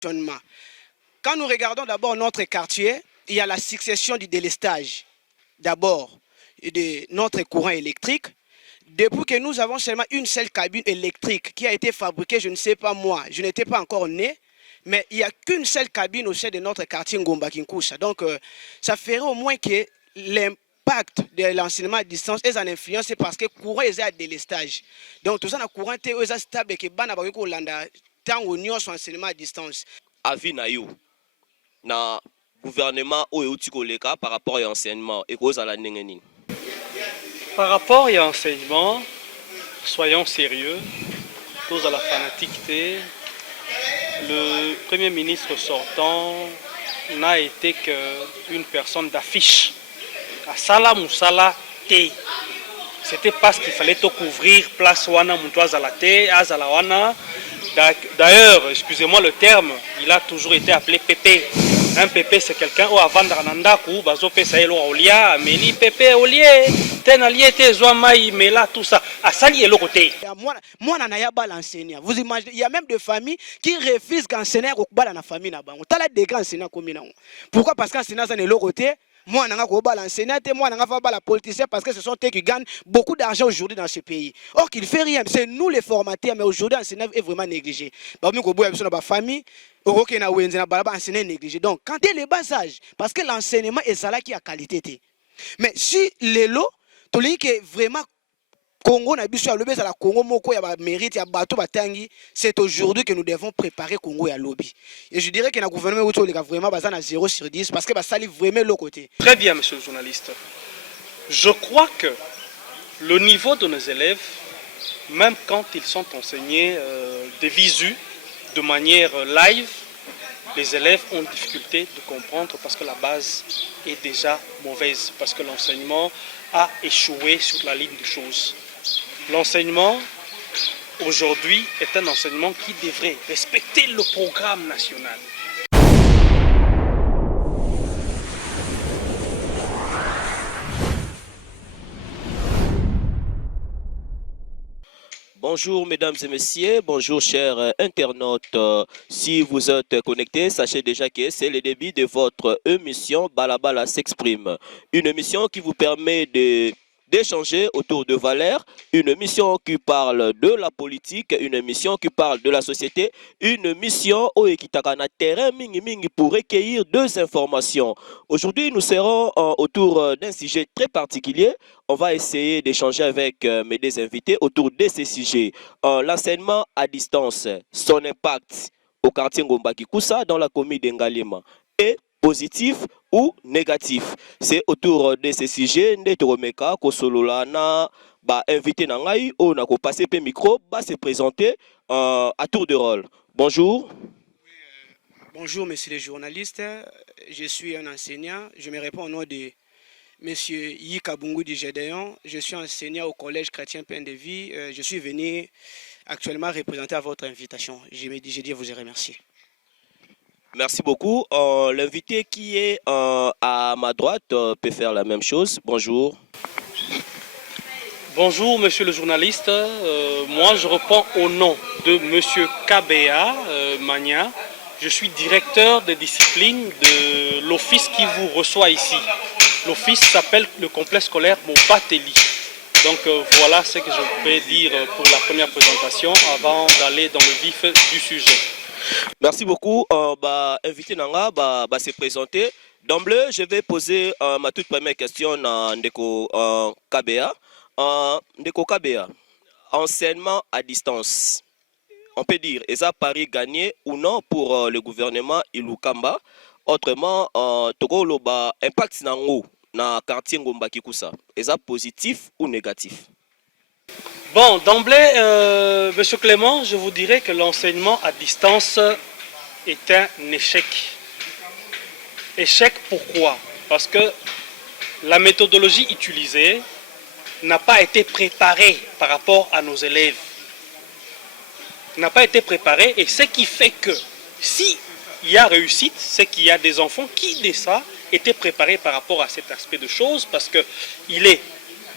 Quand nous regardons d'abord notre quartier, il y a la succession du délestage, d'abord, de notre courant électrique. Depuis que nous avons seulement une seule cabine électrique qui a été fabriquée, je ne sais pas moi, je n'étais pas encore né, mais il n'y a qu'une seule cabine au sein de notre quartier Ngomba Kinkusa. Donc, ça ferait au moins que l'impact de l'enseignement à distance est en influence parce que le courant est à délestage. Donc, tout ça, le courant est stable et que bana ba ko landa tant au nyos enseignement à distance. Avis na yo na gouvernement oyo tikoleka par rapport à l'enseignement et cause à la nengeni. Par rapport à l'enseignement, soyons sérieux, tous à la fanaticité. Le Premier ministre sortant n'a été qu'une personne d'affiche. À Sala Moussala T. C'était parce qu'il fallait tout couvrir place Wana Moutoise à la T, Azala Wana. D'ailleurs, excusez-moi le terme, il a toujours été appelé Pépé. Un Pépé, c'est quelqu'un où avant d'Anandaku, Bazope Saïlo Olia, Meli Pépé Olié, Tenalié, Zouamaï, Mela, tout ça. À Sali et le côté. Moi, l'enseignant. Vous imaginez, il y a même des familles qui refusent qu'enseignant au bal dans la famille. On a des grands enseignants comme nous. Pourquoi? Parce qu'enseignant, c'est de l'autre côté. Moi, je suis l'enseignant et moi, je suis la politicien parce que ce sont eux qui gagnent beaucoup d'argent aujourd'hui dans ce pays. Or, qu'il ne fait rien. C'est nous les formateurs, mais aujourd'hui, l'enseignant est vraiment négligé. La famille, donc, quand il y a les bas âges, parce que l'enseignement est ça qui a qualité. Mais si les lots, tu dis que vraiment, Congo na biso ya lobby la Congo moko ya ba mérite ya bato batangi, c'est aujourd'hui que nous devons préparer Congo ya lobby. Et je dirais que le gouvernement est vraiment basé à 0 sur 10 parce que ça livre vraiment le côté. Très bien, monsieur le journaliste. Je crois que le niveau de nos élèves, même quand ils sont enseignés de visu, de manière live, les élèves ont difficulté de comprendre parce que la base est déjà mauvaise, parce que l'enseignement a échoué sur la ligne des choses. L'enseignement, aujourd'hui, est un enseignement qui devrait respecter le programme national. Bonjour mesdames et messieurs, bonjour chers internautes. Si vous êtes connectés, sachez déjà que c'est le début de votre émission Balabala s'exprime. Une émission qui vous permet d'échanger autour de valeurs, une émission qui parle de la politique, une émission qui parle de la société, une émission au Ekitakana terrain mingi mingi pour recueillir deux informations. Aujourd'hui, nous serons autour d'un sujet très particulier. On va essayer d'échanger avec mes deux invités autour de ces sujets. L'enseignement à distance, son impact au quartier Ngomba Kikusa dans la commune d'Engalima est positif ou négatif. C'est autour de ces sujets Netoromeka Kosololana ba invité Nangai on a passé le micro va se présenter à tour de rôle. Bonjour. Bonjour monsieur le journaliste, je suis un enseignant, je me réponds au nom de monsieur Yika Bungu du Gédéon, je suis enseignant au collège chrétien Pain de Vie, je suis venu actuellement représenter à votre invitation. J'ai dit vous remercier. Merci beaucoup. L'invité qui est à ma droite peut faire la même chose. Bonjour. Bonjour monsieur le journaliste, moi je reprends au nom de monsieur Kabea Magna. Je suis directeur de discipline de l'office qui vous reçoit ici. L'office s'appelle le complexe scolaire Mobateli. Donc voilà ce que je vais dire pour la première présentation avant d'aller dans le vif du sujet. Merci beaucoup. Invité Nanga se présenter. D'emblée, je vais poser ma toute première question à Ndeko Kabea. Ndeko Kabea, enseignement à distance. On peut dire, est-ce un pari gagné ou non pour le gouvernement Ilukamba? Autrement, Tokoloba impact nango na quartier Ngomba Kikusa. Est-ce positif ou négatif? Bon, d'emblée, monsieur Clément, je vous dirais que l'enseignement à distance est un échec. Échec pourquoi? Parce que la méthodologie utilisée n'a pas été préparée par rapport à nos élèves. N'a pas été préparée et ce qui fait que si il y a réussite, c'est qu'il y a des enfants qui, dès ça, étaient préparés par rapport à cet aspect de choses parce qu'il est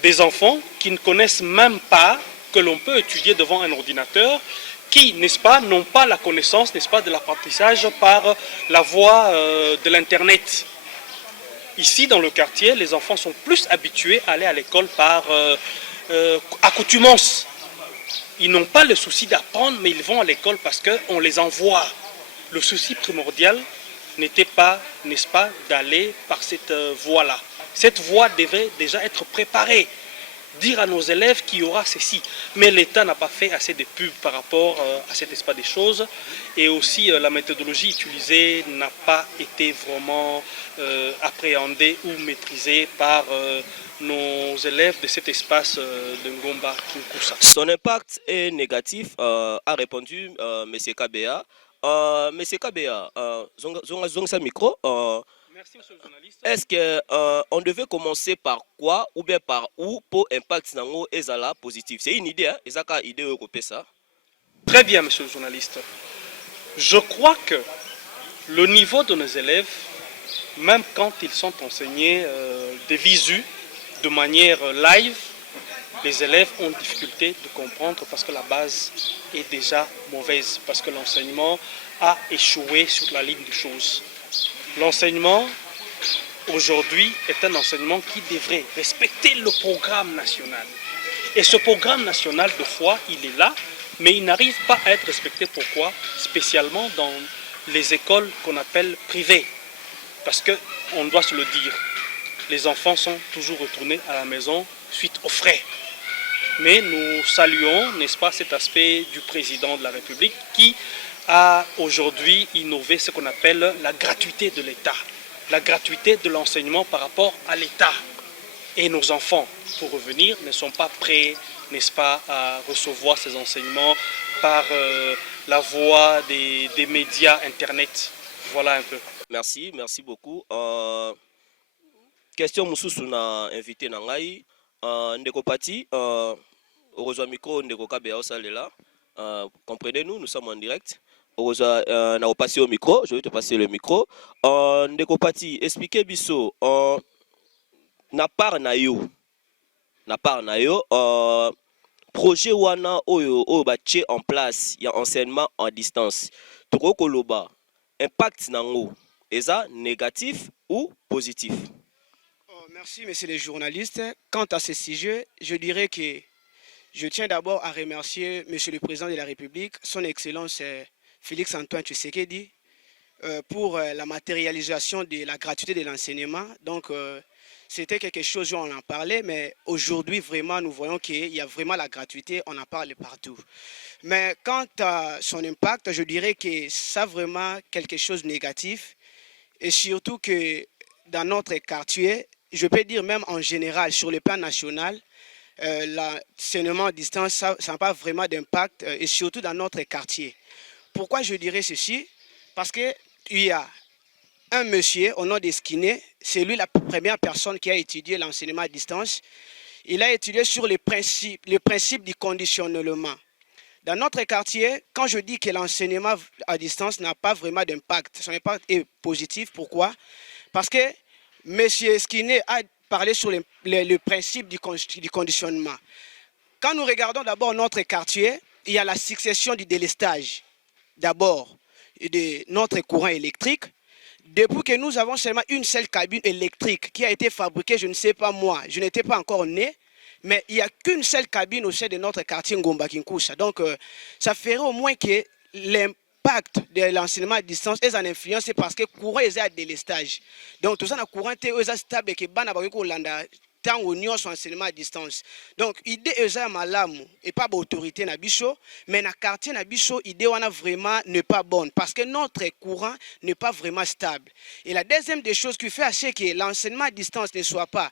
des enfants qui ne connaissent même pas que l'on peut étudier devant un ordinateur, qui, n'est-ce pas, n'ont pas la connaissance, n'est-ce pas, de l'apprentissage par la voie de l'Internet. Ici, dans le quartier, les enfants sont plus habitués à aller à l'école par accoutumance. Ils n'ont pas le souci d'apprendre, mais ils vont à l'école parce qu'on les envoie. Le souci primordial n'était pas, n'est-ce pas, d'aller par cette voie-là. Cette voie devait déjà être préparée. Dire à nos élèves qu'il y aura ceci. Mais l'État n'a pas fait assez de pubs par rapport à cet espace des choses. Et aussi, la méthodologie utilisée n'a pas été vraiment appréhendée ou maîtrisée par nos élèves de cet espace de Ngomba Kinkusa. Son impact est négatif, a répondu M. Kabea. M. Kabea, zonga micro. Merci, monsieur le journaliste. Est-ce qu'on devait commencer par quoi ou bien par où pour impact nango ezala positif? C'est une idée, hein? Ezaka idée européenne ça. Très bien, monsieur le journaliste. Je crois que le niveau de nos élèves, même quand ils sont enseignés de visu, de manière live, les élèves ont difficulté de comprendre parce que la base est déjà mauvaise, parce que l'enseignement a échoué sur la ligne des choses. L'enseignement, aujourd'hui, est un enseignement qui devrait respecter le programme national. Et ce programme national, de fois, il est là, mais il n'arrive pas à être respecté. Pourquoi? Spécialement dans les écoles qu'on appelle privées. Parce qu'on doit se le dire, les enfants sont toujours retournés à la maison suite aux frais. Mais nous saluons, n'est-ce pas, cet aspect du président de la République qui a aujourd'hui innové ce qu'on appelle la gratuité de l'État, la gratuité de l'enseignement par rapport à l'État. Et nos enfants, pour revenir, ne sont pas prêts, n'est-ce pas, à recevoir ces enseignements par la voie des médias Internet. Voilà un peu. Merci beaucoup. Question Moussousou na invité Nangai. Ndeko Pati, au micro, Ndeko Kabea Osalela. Comprenez-nous, nous sommes en direct. Na passer au micro, je vais te passer le micro. Ndeko Pati, expliquez biso na part na yo projet wana oyo batie en place ya enseignement en distance. Toko koloba impact nango eza négatif ou positif? Merci, messieurs les journalistes. Quant à ce sujet, je dirais que je tiens d'abord à remercier Monsieur le Président de la République, son Excellence Félix-Antoine Tshisekedi, pour la matérialisation de la gratuité de l'enseignement. Donc, c'était quelque chose, on en parlait, mais aujourd'hui, vraiment, nous voyons qu'il y a vraiment la gratuité, on en parle partout. Mais quant à son impact, je dirais que ça vraiment quelque chose de négatif, et surtout que dans notre quartier, je peux dire même en général, sur le plan national, l'enseignement à distance, ça n'a pas vraiment d'impact, et surtout dans notre quartier. Pourquoi je dirais ceci? Parce qu'il y a un monsieur au nom d'Esquiné, c'est lui la première personne qui a étudié l'enseignement à distance. Il a étudié sur les principes du conditionnement. Dans notre quartier, quand je dis que l'enseignement à distance n'a pas vraiment d'impact, son impact est positif. Pourquoi? Parce que M. Esquiné a parlé sur le principe du conditionnement. Quand nous regardons d'abord notre quartier, il y a la succession du délestage. D'abord, de notre courant électrique. Depuis que nous avons seulement une seule cabine électrique qui a été fabriquée, je ne sais pas moi, je n'étais pas encore né, mais il n'y a qu'une seule cabine au sein de notre quartier Ngomba Kinkusa. Donc, ça ferait au moins que l'impact de l'enseignement à distance est en influence parce que le courant est à délestage. Donc, tout ça, le courant est stable et que tant union sur enseignement à distance. Donc, l'idée est malamu et pas d'autorité na biso, mais na quartier na biso, l'idée on a vraiment n'est pas bonne parce que notre courant n'est pas vraiment stable. Et la deuxième des choses qui fait c'est que l'enseignement à distance ne soit pas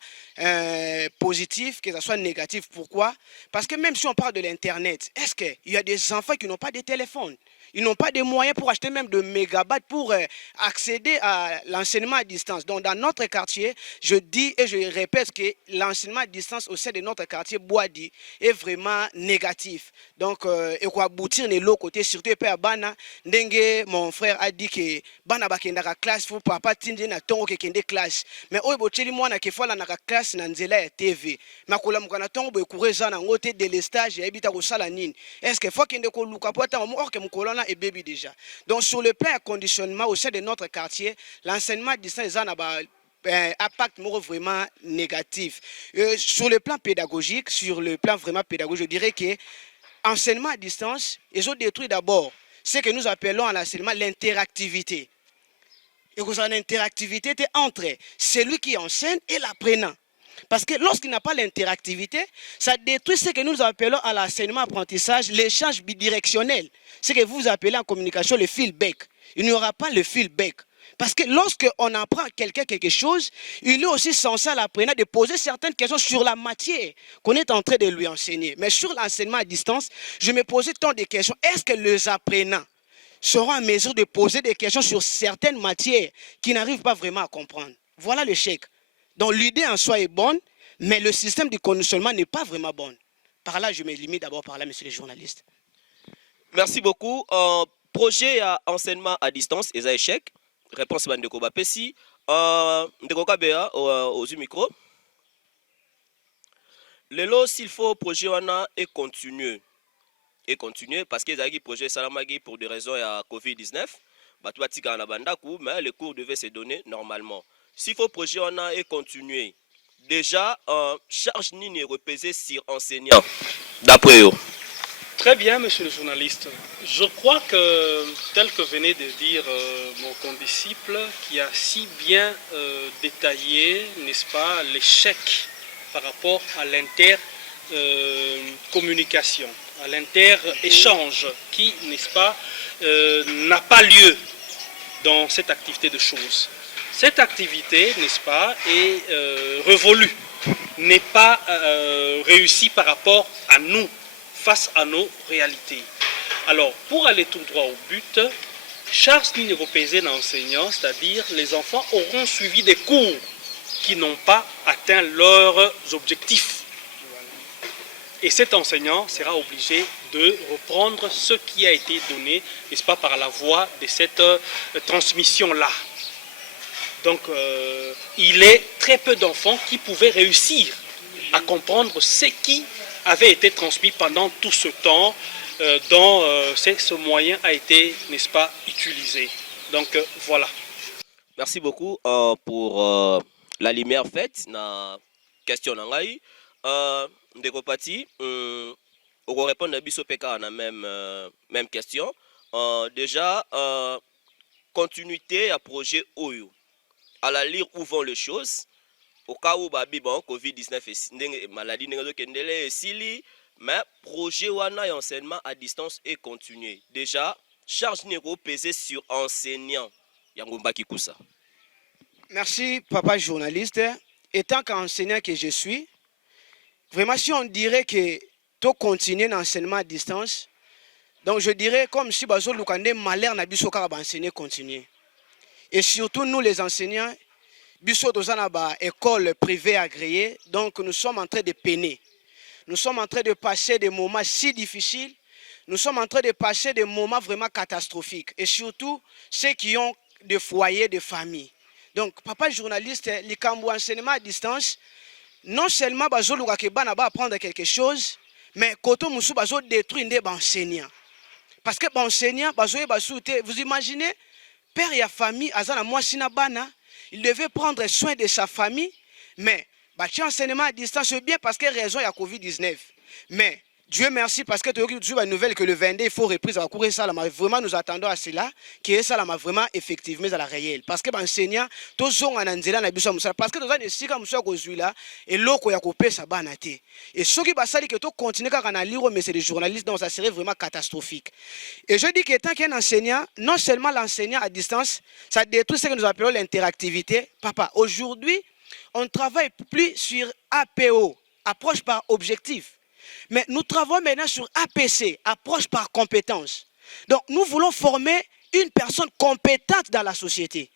positif, que ce soit négatif. Pourquoi? Parce que même si on parle de l'Internet, est-ce qu'il y a des enfants qui n'ont pas de téléphone? Ils n'ont pas de moyens pour acheter même de mégabytes pour accéder à l'enseignement à distance. Donc, dans notre quartier, je dis et je répète que l'enseignement à distance au sein de notre quartier Boadi est vraiment négatif. Donc, et quoi aboutir de l'autre côté, surtout à Bana, Ndenge, mon frère a dit que Bana bakendaka classe, faut papa tindi na tongo ke kende classe. Mais oyo bocheli mwana ke fala na classe na nzela ya TV. Makola mukana tongo boy coureza na ngote de l'estage et ebita ko sala nini. Est-ce que faut kende ko luka pota mo or ke mukolona et baby déjà. Donc sur le plan conditionnement au sein de notre quartier, l'enseignement à distance a impact vraiment négatif. Sur le plan pédagogique, je dirais que enseignement à distance, ils ont détruit d'abord ce que nous appelons à l'enseignement l'interactivité. Et que une interactivité entre celui qui enseigne et l'apprenant. Parce que lorsqu'il n'a pas l'interactivité, ça détruit ce que nous appelons à l'enseignement apprentissage l'échange bidirectionnel. Ce que vous appelez en communication le feedback. Il n'y aura pas le feedback. Parce que lorsqu'on apprend à quelqu'un quelque chose, il est aussi censé à l'apprenant de poser certaines questions sur la matière qu'on est en train de lui enseigner. Mais sur l'enseignement à distance, je me posais tant de questions. Est-ce que les apprenants seront en mesure de poser des questions sur certaines matières qu'ils n'arrivent pas vraiment à comprendre? Voilà l'échec. Donc l'idée en soi est bonne, mais le système de conditionnement n'est pas vraiment bon. Par là, je me limite d'abord par là, messieurs les journalistes. Merci beaucoup. Projet à enseignement à distance, et ça échec. Réponse Bandeko Bapesi. Ndeko Kabea au micro. Lelo, s'il faut projet wana et continuer. Et continuer parce que les projet Salamagi pour des raisons à Covid-19. Mais les cours devaient se donner normalement. S'il faut projet wana et continuer. Déjà, charge ni reposer sur enseignant. D'après eux. Très bien, monsieur le journaliste. Je crois que, tel que venait de dire mon condisciple, qui a si bien détaillé, n'est-ce pas, l'échec par rapport à l'inter-communication, à l'inter-échange, qui, n'est-ce pas, n'a pas lieu dans cette activité de choses. Cette activité, n'est-ce pas, est révolue, n'est pas réussie par rapport à nous, face à nos réalités. Alors, pour aller tout droit au but, charge ligne repésée d'enseignants, c'est-à-dire les enfants auront suivi des cours qui n'ont pas atteint leurs objectifs. Et cet enseignant sera obligé de reprendre ce qui a été donné, n'est-ce pas, par la voie de cette transmission-là. Donc, il est très peu d'enfants qui pouvaient réussir à comprendre ce qui avait été transmis pendant tout ce temps dont ce moyen a été, n'est-ce pas, utilisé. Donc voilà. Merci beaucoup pour la lumière faite na question nangai. Ndeko Pati, on va répondre à Bisso Peka na même question. Déjà, continuité à projet Oyo. À la lire où vont les choses. Au cas où Covid-19 est maladie et sili, mais projet wana et enseignement à distance est continué. Déjà, charge négo pesée sur enseignant. Yangumba Kikusa. Merci, papa journaliste. Étant qu'enseignant que je suis, vraiment si on dirait que tu continues l'enseignement à distance, donc je dirais comme si Bazo Lukande malheur n'a biso ka enseigner continuer. Et surtout nous les enseignants, biso dozana ba école privée agréée, donc nous sommes en train de peiner. Nous sommes en train de passer des moments si difficiles. Nous sommes en train de passer des moments vraiment catastrophiques. Et surtout, ceux qui ont des foyers, des familles. Donc, papa journaliste, les cambo enseignement à distance, non seulement bazo lukakeba na ba apprendre quelque chose, mais koto musu bazo détruire des enseignants. Parce que enseignants, bazo vous imaginez, père et famille, azana mwasina bana, il devait prendre soin de sa famille, mais enseignement à distance, c'est bien parce qu'il y a raison, il y a Covid-19. Mais Dieu merci parce que tu as eu une nouvelle que le 22, il faut reprise à courir ça. Vraiment, nous attendons à cela, que ça là vraiment effectivement à la réelle. Parce que l'enseignant, tous ont un anzela na biso musala. Parce que nous avons des sika musala kozui là et l'oko ya kopé ça banate. Et ce qui va sali que tu continues à lire, mais c'est des journalistes, donc ça serait vraiment catastrophique. Et je dis que tant qu'un enseignant, non seulement l'enseignant à distance, ça détruit ce que nous appelons l'interactivité. Papa, aujourd'hui, on ne travaille plus sur APO, approche par objectif. Mais nous travaillons maintenant sur APC, approche par compétence. Donc, nous voulons former une personne compétente dans la société.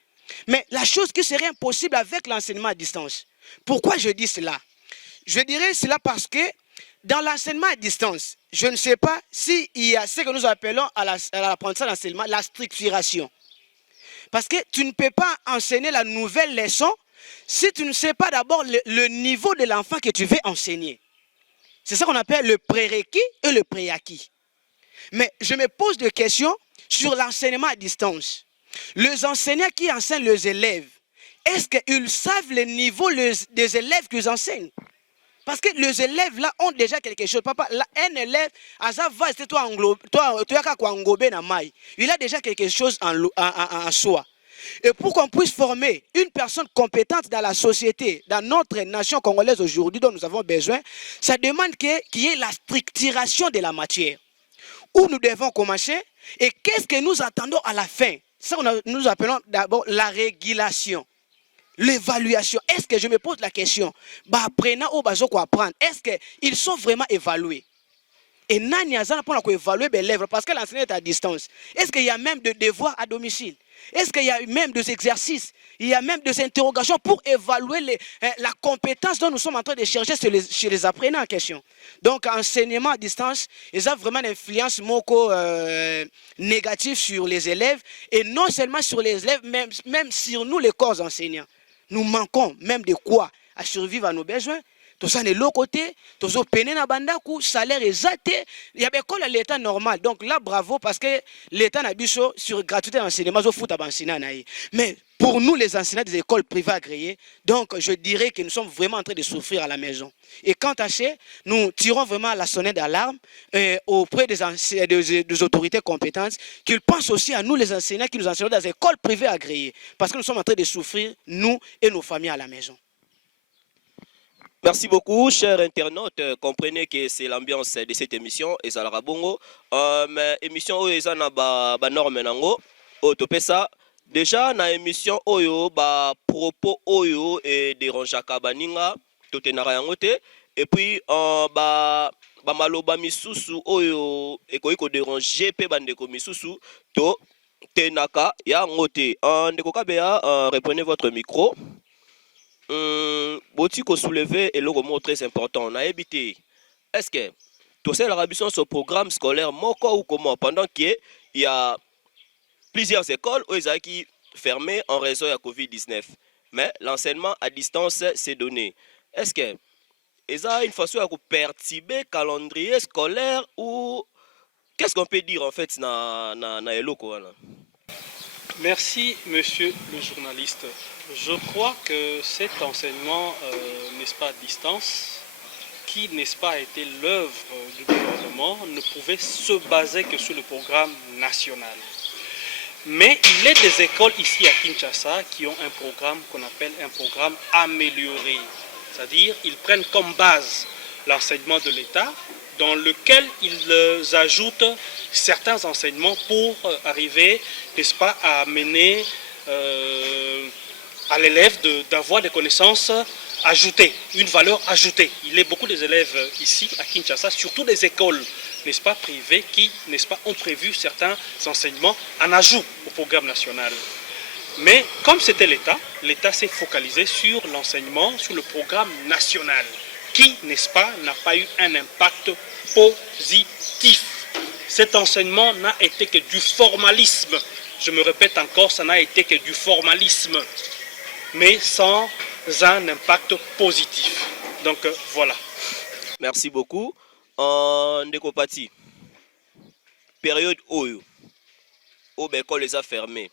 Mais la chose qui serait impossible avec l'enseignement à distance. Pourquoi je dis cela? Je dirais cela parce que dans l'enseignement à distance, je ne sais pas s'il y a ce que nous appelons à l'apprentissage d'enseignement la structuration. Parce que tu ne peux pas enseigner la nouvelle leçon si tu ne sais pas d'abord le niveau de l'enfant que tu veux enseigner. C'est ça qu'on appelle le prérequis et le préacquis. Mais je me pose des questions sur l'enseignement à distance. Les enseignants qui enseignent les élèves, est-ce qu'ils savent le niveau des élèves qu'ils enseignent? Parce que les élèves là ont déjà quelque chose. Papa, là, un élève, il a déjà quelque chose en soi. Et pour qu'on puisse former une personne compétente dans la société, dans notre nation congolaise aujourd'hui dont nous avons besoin, ça demande qu'il y ait la structuration de la matière. Où nous devons commencer et qu'est-ce que nous attendons à la fin? Ça, nous appelons d'abord la régulation. L'évaluation. Est-ce que je me pose la question, apprenant au bazo quoi apprendre, est-ce qu'ils sont vraiment évalués? Et nani azana pour évaluer les élèves parce que l'enseignant est à distance. Est-ce qu'il y a même des devoirs à domicile? Est-ce qu'il y a même des exercices? Il y a même des interrogations pour évaluer la compétence dont nous sommes en train de chercher chez les apprenants en question. Donc, enseignement à distance, ils ont vraiment une influence négative sur les élèves et non seulement sur les élèves, même sur nous, les corps enseignants. Nous manquons même de quoi à survivre à nos besoins. Tout ça, de l'autre côté, tout ça, peine na bandaku, salaire exact. Il y a l'école à l'état normal. Donc là, bravo, parce que l'état n'a pas sur gratuité d'enseignement, mais pour nous, les enseignants des écoles privées agréées, donc je dirais que nous sommes vraiment en train de souffrir à la maison. Et quant à ça, nous tirons vraiment la sonnette d'alarme auprès des autorités compétentes, qu'ils pensent aussi à nous, les enseignants qui nous enseignons dans les écoles privées agréées, parce que nous sommes en train de souffrir, nous et nos familles à la maison. Merci beaucoup, chers internautes. Comprenez que c'est l'ambiance de cette émission. Et ça la bongo. Émission où ils ont ba norme nango. Topesa. Déjà na émission oyo ba propos oyo et dérangeaka baninga totenara yango te. Et puis ba maloba misusu oyo ekoki déranger pe bandeko misusu to tenaka yango te. Ndeko Kabea, reprenez votre micro. Botiko soulever et le mot très important. On a évité. Est-ce que tout ça la rabition sur programme scolaire moko ou comment pendant qu'il y a plusieurs écoles où ils ont qui fermées en raison de la COVID-19. Mais l'enseignement à distance s'est donné. Est-ce que ils ont une façon de perturber le calendrier scolaire ou qu'est-ce qu'on peut dire en fait na eloko wana? Merci, monsieur le journaliste. Je crois que cet enseignement, n'est-ce pas, à distance, qui, n'est-ce pas, a été l'œuvre du gouvernement, ne pouvait se baser que sur le programme national. Mais il est des écoles ici à Kinshasa qui ont un programme qu'on appelle un programme amélioré. C'est-à-dire, ils prennent comme base l'enseignement de l'État, dans lequel ils ajoutent certains enseignements pour arriver, n'est-ce pas, à amener à l'élève d'avoir des connaissances ajoutées, une valeur ajoutée. Il y a beaucoup d'élèves ici à Kinshasa, surtout des écoles, n'est-ce pas, privées, qui, n'est-ce pas, ont prévu certains enseignements en ajout au programme national. Mais comme c'était l'État, l'État s'est focalisé sur l'enseignement, sur le programme national, qui, n'est-ce pas, n'a pas eu un impact positif. Cet enseignement n'a été que du formalisme. Je me répète encore, ça n'a été que du formalisme, mais sans un impact positif. Donc voilà. Merci beaucoup. En Ndekopati, période où l'école les a fermées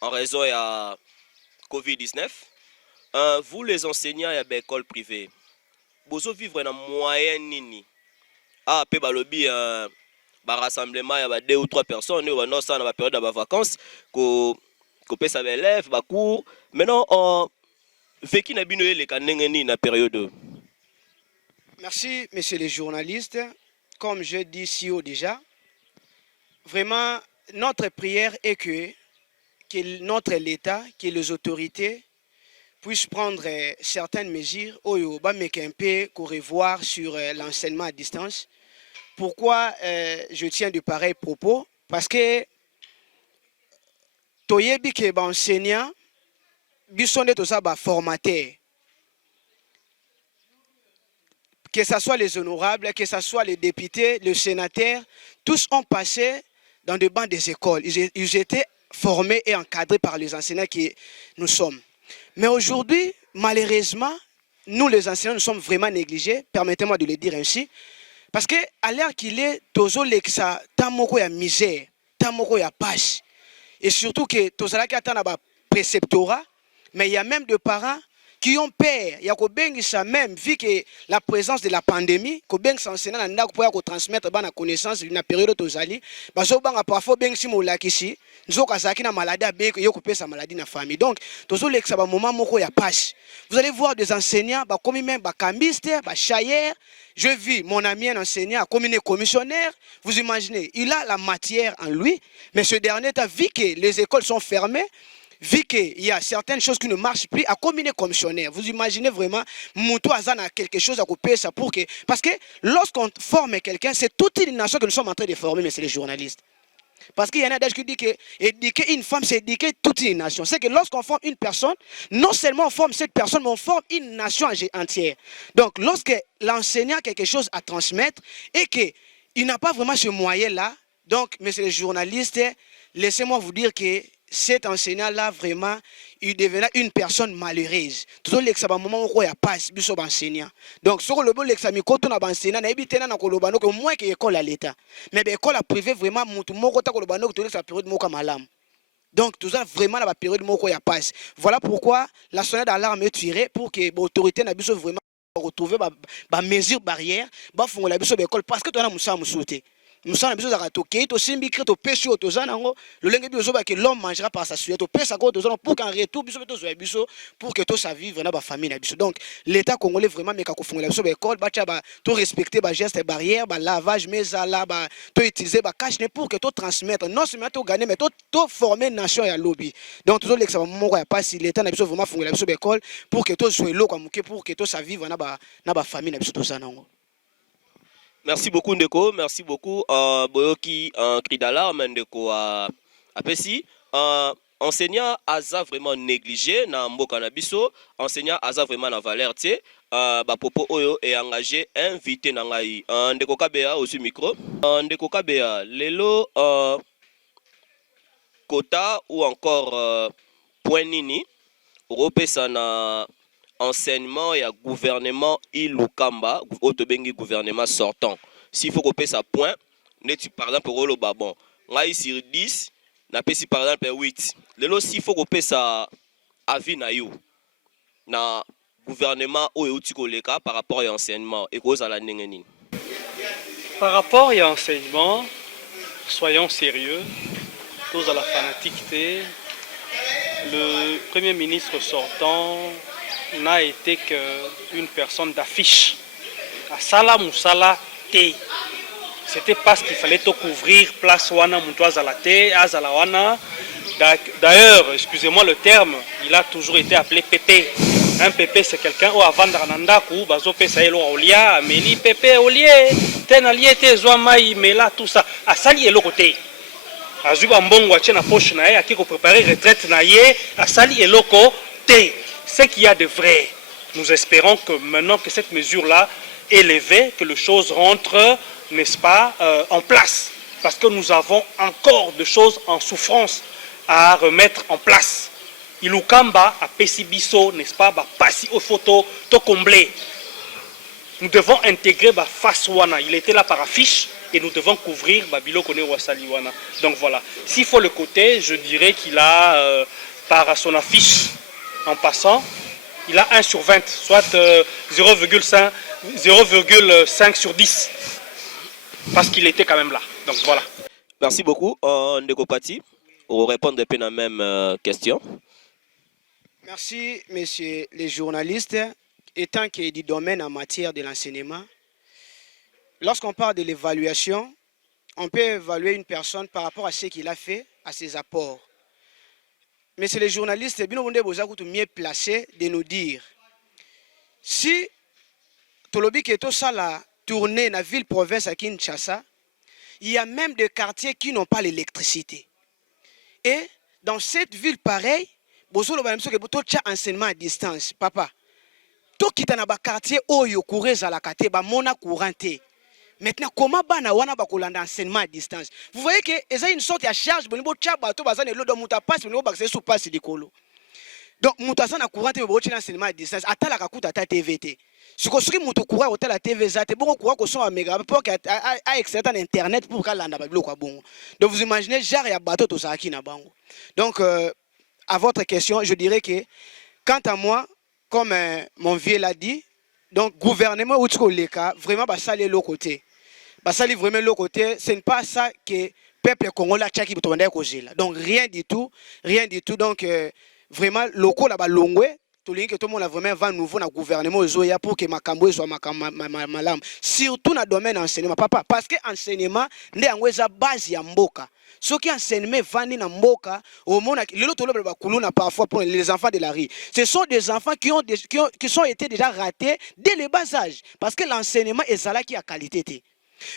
en raison de la COVID-19, vous les enseignants à l'école privée, vous vivre dans moyen nini? Ah, pe balobi rassemblement il y a 2 ou 3 personnes nous dans ça dans la période de vacances ko pe ça élève ba cours. Maintenant vécu na bino les kanengeni na période. Merci, messieurs les journalistes. Comme je dis si haut déjà, vraiment, notre prière est que notre l'État, que les autorités puissent prendre certaines mesures pour revoir sur l'enseignement à distance pourquoi je tiens de pareils propos? Parce que toyebi ke ba enseignant biso nde toza ba formateur, que ce soit les honorables, que ce soit les députés, les sénateurs, tous ont passé dans des bancs des écoles. Ils étaient formés et encadrés par les enseignants que nous sommes. Mais aujourd'hui, malheureusement, nous les enseignants, nous sommes vraiment négligés, permettez-moi de le dire ainsi, parce qu'à l'heure qu'il est, tozo lexa tamoko ya misère, tamoko ya page, et surtout que tozalaki atana ba préceptorat, mais il y a même des parents qui ont peur. Il y a ça même, vu que la présence de la pandémie, que s'enseignant dans pour transmettre la connaissance d'une période tozali, bazobanga parfois ben si molakisi, nzoka zaki na maladie avec yo couper sa maladie na famille. Donc, tozo lexa ba moment moko ya passe. Vous allez voir des enseignants ba comme même ba cambiste, ba chayer. Je vis mon ami un enseignant, comme un commissionnaire. Vous imaginez, il a la matière en lui, mais ce dernier a vu que les écoles sont fermées, vu qu'il y a certaines choses qui ne marchent plus, à combiner commissionnaire. Vous imaginez vraiment, Moutou Azan a quelque chose à couper ça pour que. Parce que lorsqu'on forme quelqu'un, c'est toute une nation que nous sommes en train de former, mais c'est les journalistes. Parce qu'il y en a des qui disent que éduquer une femme, c'est éduquer toute une nation. C'est que lorsqu'on forme une personne, non seulement on forme cette personne, mais on forme une nation entière. Donc, lorsque l'enseignant a quelque chose à transmettre et qu'il n'a pas vraiment ce moyen-là, donc, messieurs les journalistes, laissez-moi vous dire que cet enseignant-là, vraiment, il devenait une personne malheureuse. Toujours l'examen moment où il y a pas biso enseignant. Donc, sur le bon l'examen, quand on a enseignant, on a évité na kolobano que moins que l'école à l'État. Mais l'école a privé vraiment, moutou moko ta kolobano que tu la période moko malam. Donc, tout ça vraiment la période moko ya passe. Voilà pourquoi la sonnette d'alarme est tirée pour que l'autorité n'a biso vraiment retrouver ba mesure barrière, ba fongola biso l'école parce que tu as musa musouté. Nous sommes besoin de toquer, to simbi to pêche au tozanango, le lengue biso ba que l'homme mangera par sa sueur, to pêche à côté pour qu'en retour biso to zo biso pour que to sa vie vraiment ba famille na biso. Donc l'état congolais vraiment mais ka ko fongola biso ba école ba tia ba to respecter ba gestes barrières, ba lavage mesala ba to utiliser ba cache pour que to transmettre non seulement to gagner mais to former nation ya lobby. Donc toujours l'examen moko ya pas si l'état na biso vraiment fongola biso ba école pour que to jouer lo comme pour que to sa vie na ba famille na biso tozanango. Merci beaucoup Ndeko, merci beaucoup Boyoki cri d'alarme Ndeko apesi enseignant aza vraiment négligé na mboka na biso, enseignant aza vraiment na valeur tie ba popo oyo et engagé invité na ngai Ndeko Kabea au micro. Ndeko Kabea lelo quota ou encore point nini repesa na enseignement et gouvernement Ilukamba, autobengi gouvernement sortant. S'il faut couper ça point, par exemple, rolo babon, ngai sur 10, na pesi par exemple 8. Lelo s'il faut couper ça avis na yo, na gouvernement ou utikoleka par rapport à enseignement et cause à la nengeni. Par rapport à enseignement, soyons sérieux, tous à la fanaticité. Le Premier ministre sortant n'a été qu'une personne d'affiche. À Sala Moussala T. C'était parce qu'il fallait tout couvrir place Wana Moutouaz à la T, Azalawana. D'ailleurs, excusez-moi le terme, il a toujours été appelé Pépé. Un Pépé, c'est quelqu'un où avant d'Anandakou, Bazo Pesaïlo Olia, Amélie Pépé Olié, Tenalié, Tezouamaï, Mela, tout ça. À Sali et côté. Azuba Mbongo a na poche na ye, qui ko préparer retraite na ye, à Sali et Loko T. Ce qu'il y a de vrai. Nous espérons que maintenant que cette mesure-là est levée, que les choses rentrent, n'est-ce pas, en place. Parce que nous avons encore des choses en souffrance à remettre en place. Ilukamba a Pesibiso, n'est-ce pas, passi aux photos, tout comblé. Nous devons intégrer Faswana. Il était là par affiche et nous devons couvrir Bilo Kone Wasaliwana. Donc voilà. S'il faut le côté, je dirais qu'il a, par son affiche, en passant, il a 1 sur 20, soit 0,5 sur 10. Parce qu'il était quand même là. Donc voilà. Merci beaucoup, Ndeko Pati, pour répondre un peu à la même question. Merci, messieurs les journalistes. Étant qu'il y a du domaine en matière de l'enseignement, lorsqu'on parle de l'évaluation, on peut évaluer une personne par rapport à ce qu'il a fait, à ses apports. Mais c'est les journalistes mieux placés de nous dire si Tolobi Keto Sala tourné dans la ville-province à Kinshasa, il y a même des quartiers qui n'ont pas l'électricité. Et dans cette ville pareille, vous avez un enseignement à distance. Papa, tout qui est dans le quartier où il y a la kate, mona couranté. Maintenant, comment bana wana bakolanda enseignement à distance? Vous voyez que il y a une sorte de charge, bon, bato bazane lo do muta passe, bon, bakse sous passe likolo. Donc, muta na couranté, bon, enseignement à distance. Ata la kakuta ta TVT. Si vous avez un courant à la TV, vous avez un courant à méga pour accès à Internet pour que l'on ait bon. Donc vous imaginez, genre il y a bateau tout ça qui n'a pas. Donc à votre question, je dirais que quant à moi, comme mon vieux l'a dit, donc gouvernement ou vraiment bah ça les l'autre côté. Bah ça vraiment l'autre côté, ce n'est pas ça que peuple congolais qui peut tomber là. Donc rien du tout. Donc vraiment locaux là-bas longwe. Tout le monde a vraiment un nouveau gouvernement pour que Makambo soit malam. Surtout dans le domaine de l'enseignement. Papa, parce que l'enseignement est la base de mboka. Ce qui enseignement vani na mboka, au monde parfois pour les enfants de la rue. Ce sont des enfants qui sont été déjà ratés dès le bas âge. Parce que l'enseignement est ça qui a qualité.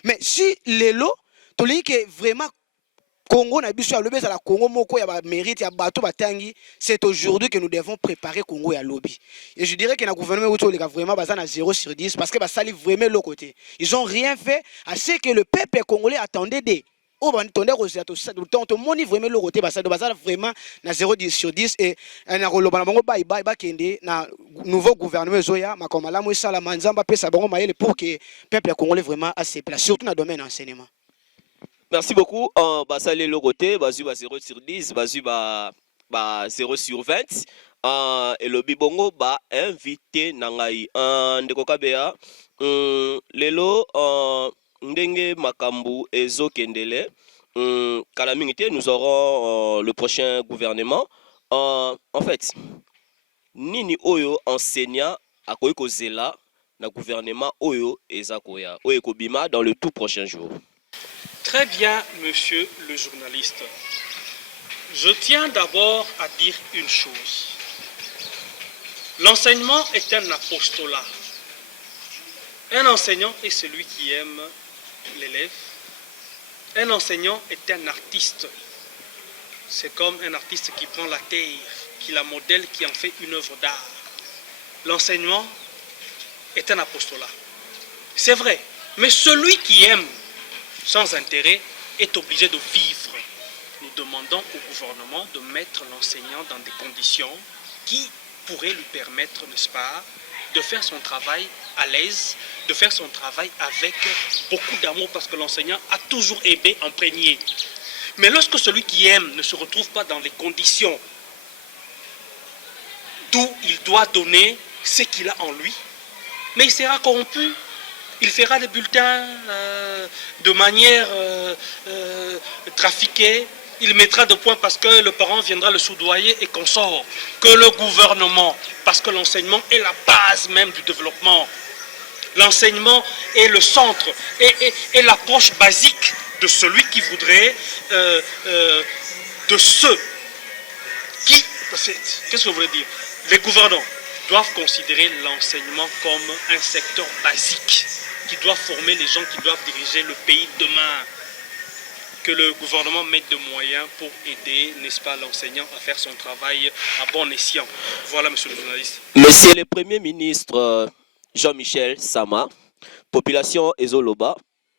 Mais si les lots, tout le monde vraiment Congo na biso ya lobby la Congo moko ya ba mérite ya bato batangi, c'est aujourd'hui que nous devons préparer Congo ya lobby. Et je dirais que le gouvernement est vraiment basé à 0 sur 10 parce que ça salue vraiment l'autre côté. Ils n'ont rien fait à ce que le peuple congolais attendait des. Oh, ben, attendez, on moni vraiment l'autre côté, ça vraiment na 0 sur 10 et un aroloba bango bye bye kende na nouveau gouvernement zoya makomala mo sala manzamba pesa bango mayele pour que le peuple congolais vraiment a ses places surtout dans le domaine de l'enseignement. Merci beaucoup. Basale Logoté, basu 0 sur 10, basu 0 sur 20. Et le bibongo ba invité nangai. Ndeko kabea, lelo ndenge makambu ezo kendele. Kalamingité, nous aurons le prochain gouvernement. En fait, nini oyo enseignant akoyi kozela na gouvernement oyo ezakoya. Oyo kobima dans le tout prochain jour. Très bien, monsieur le journaliste. Je tiens d'abord à dire une chose. L'enseignement est un apostolat. Un enseignant est celui qui aime l'élève. Un enseignant est un artiste. C'est comme un artiste qui prend la terre, qui la modèle, qui en fait une œuvre d'art. L'enseignement est un apostolat. C'est vrai, mais celui qui aime sans intérêt est obligé de vivre. Nous demandons au gouvernement de mettre l'enseignant dans des conditions qui pourraient lui permettre, n'est-ce pas, de faire son travail à l'aise, de faire son travail avec beaucoup d'amour parce que l'enseignant a toujours aimé imprégner. Mais lorsque celui qui aime ne se retrouve pas dans les conditions d'où il doit donner ce qu'il a en lui, mais il sera corrompu. Il fera des bulletins de manière trafiquée. Il mettra de points parce que le parent viendra le soudoyer et qu'on sort. Que le gouvernement, parce que l'enseignement est la base même du développement. L'enseignement est le centre et l'approche basique de celui qui voudrait, de ceux qui... Qu'est-ce que vous voulez dire? Les gouvernants doivent considérer l'enseignement comme un secteur basique qui doit former les gens qui doivent diriger le pays demain. Que le gouvernement mette des moyens pour aider, n'est-ce pas, l'enseignant à faire son travail à bon escient. Voilà, monsieur le journaliste. Monsieur le Premier ministre Jean-Michel Sama, population Ezoloba,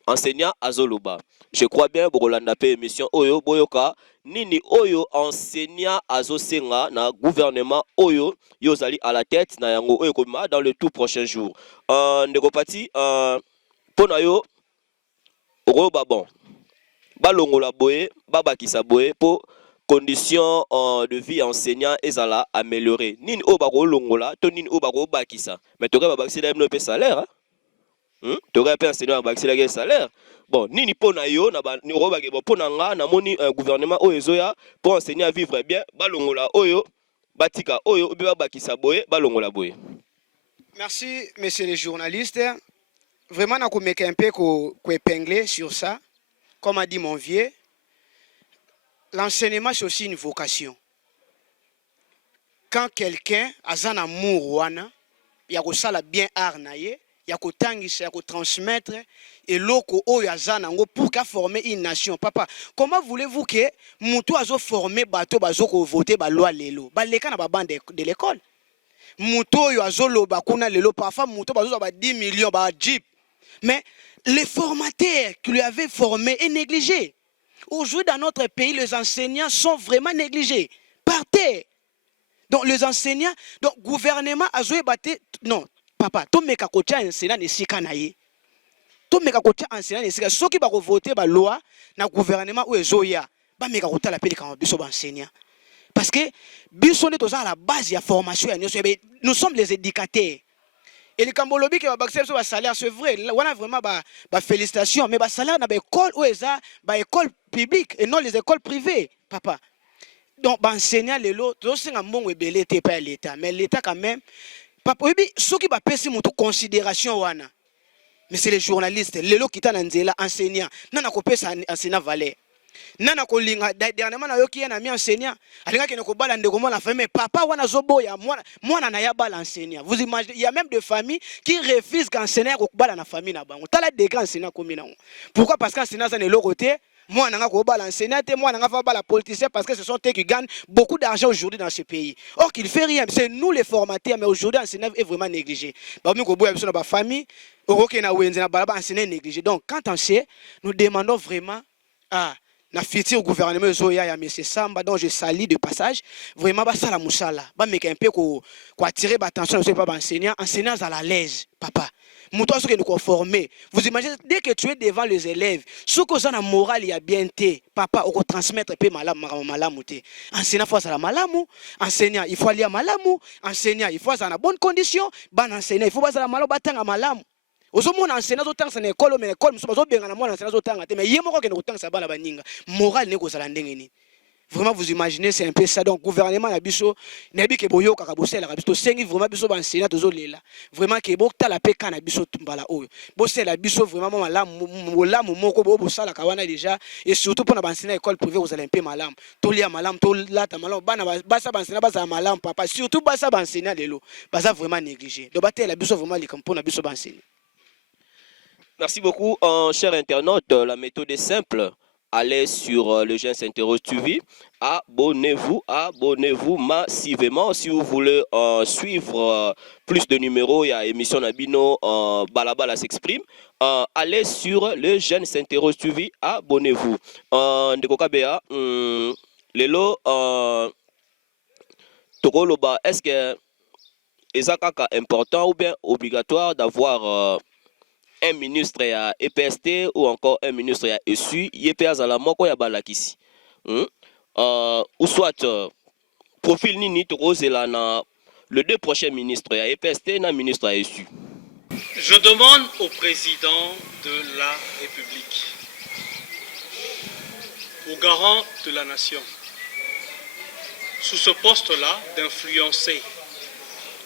enseignant Azoloba. Je crois bien que Rolanda P émission Oyo Boyoka, Nini Oyo enseignant Azosenga na gouvernement Oyo Yozali à la tête na yango Oyo Koma dans le tout prochain jour. Ndekopati, Ponayo, Roba bon. Balongola boye, babakisa boye pour conditions de vie enseignant ezala améliorer. Nin obako longola, to nin obako bakisa. Mais tu aurais bakisa même le salaire. Tu aurais pas enseigné bakisa le salaire. Bon, nini pona yo na ba ni robake bon pona nga na moni gouvernement oyezoya pour enseigner à vivre bien, balongola oyo, batika oyo obi babakisa boye, balongola boye. Merci monsieur les journalistes. Vraiment na ko mettre un peu ko épingler sur ça. Comme a dit mon vieux, l'enseignement c'est aussi une vocation. Quand quelqu'un a un amour, il y a ça bien arnaillé, ya kotangisa ya kotransmettre eloko oyo aza nango pour ka former une nation. Papa, comment voulez-vous que mutu azo former bato bazo ko voter ba loi lelo baleka na ba bande de l'école? Mutu oyo azo loba kuna lelo parfois mutu bazo ba 10 millions ba jeep, mais les formateurs qui lui avaient formé est négligé. Aujourd'hui dans notre pays les enseignants sont vraiment négligés par terre. Donc les enseignants, donc gouvernement a joué batté non papa, to meka kocha enseignant ne sika na ye. To meka kocha enseignant ne sika soki ba ko voter ba loi na gouvernement ou ezoya, ba meka kota la peli quand biso ba enseignant. Parce que biso ne toza à la base ya formation ya nyoso, nous sommes les éducateurs. Et les Cambolobi qui va baxer sur le salaire, c'est vrai, on a vraiment ba félicitations, mais ba salaire na ba école ou eza ba école publique et non les écoles privées, papa. Donc, enseignant les lots, c'est un bon ébélé, pas l'État. Mais l'État, quand même, papa, ceux qui va passer mon considération, wana. Mais c'est les journalistes, les lots qui t'en là, enseignant. Nana ko pesa enseignant valeur. Nana ko linga, dernièrement, na yo qui a mis enseignant. Alinga qui ne ko bala ndeko la famille, mais papa, wana zobo ya, moi, na ya bala enseignant. Vous imaginez, il y a même des familles qui refusent qu'enseignant ko bala na famille na bango. T'as la des grands enseignants comme ça. Pourquoi? Parce qu'enseignant, ça n'est l'autre côté. Moi, je suis l'enseignant et moi, je suis le politicien parce que ce sont eux qui gagnent beaucoup d'argent aujourd'hui dans ce pays. Or, qu'il ne fait rien. C'est nous les formateurs, mais aujourd'hui, l'enseignant est vraiment négligé. La famille, l'enseignant est négligé. Donc, quand on sait, nous demandons vraiment à na futur gouvernement Zoya ya monsieur Samba, donc je salue de passage vraiment ça la moussala ba meka un peu ko attirer l'attention de pas enseignant à la l'aise papa muto ce que nous conformer. Vous imaginez dès que tu es devant les élèves ce que ça na moral il y a bien té papa au transmettre peu malamu té enseignant faut ça la malamu enseignant il faut aller à malamu enseignant il faut ça na bonne condition ban enseignant il faut pas ça la malamu batanga malamu. Ozomona enseignant zo tangisa na école mais école muso bazo benga na mwana enseignant zo tanga te mais yemo ko kende kotangisa bana baninga moral ne ko sala ndenge ni. Vraiment vous imaginez c'est un peu ça donc gouvernement na biso na bi ke boyo kaka bosela ka biso sengi vraiment biso ba enseignant tozo lela vraiment ke bokta la peka na biso tumbala oyo bosela biso vraiment malamu moko bo bosala ka wana déjà et surtout pour na ba enseignant école privée vous allez un peu malamu to lia malamu to lata malamu bana basa ba enseignant basa malamu papa surtout basa ba enseignant lelo basa vraiment négligé donc batela biso vraiment les campons na biso ba enseignant. Merci beaucoup, chers internautes. La méthode est simple. Allez sur le Gens s'interroge TV. Abonnez-vous massivement si vous voulez suivre plus de numéros. Il y a émission Nabino, Balabala s'exprime. Allez sur le Gens s'interroge TV. Abonnez-vous. Ndekokabea, Lelo, Tokoloba, est-ce que c'est important ou bien obligatoire d'avoir un ministre à EPST ou encore un ministre à ESU, YPA Zalamoko ya balakisi. Ou soit profil nini toko zelana le deux prochains ministres à EPST na ministre à ESU. Je demande au président de la République, au garant de la nation, sous ce poste-là, d'influencer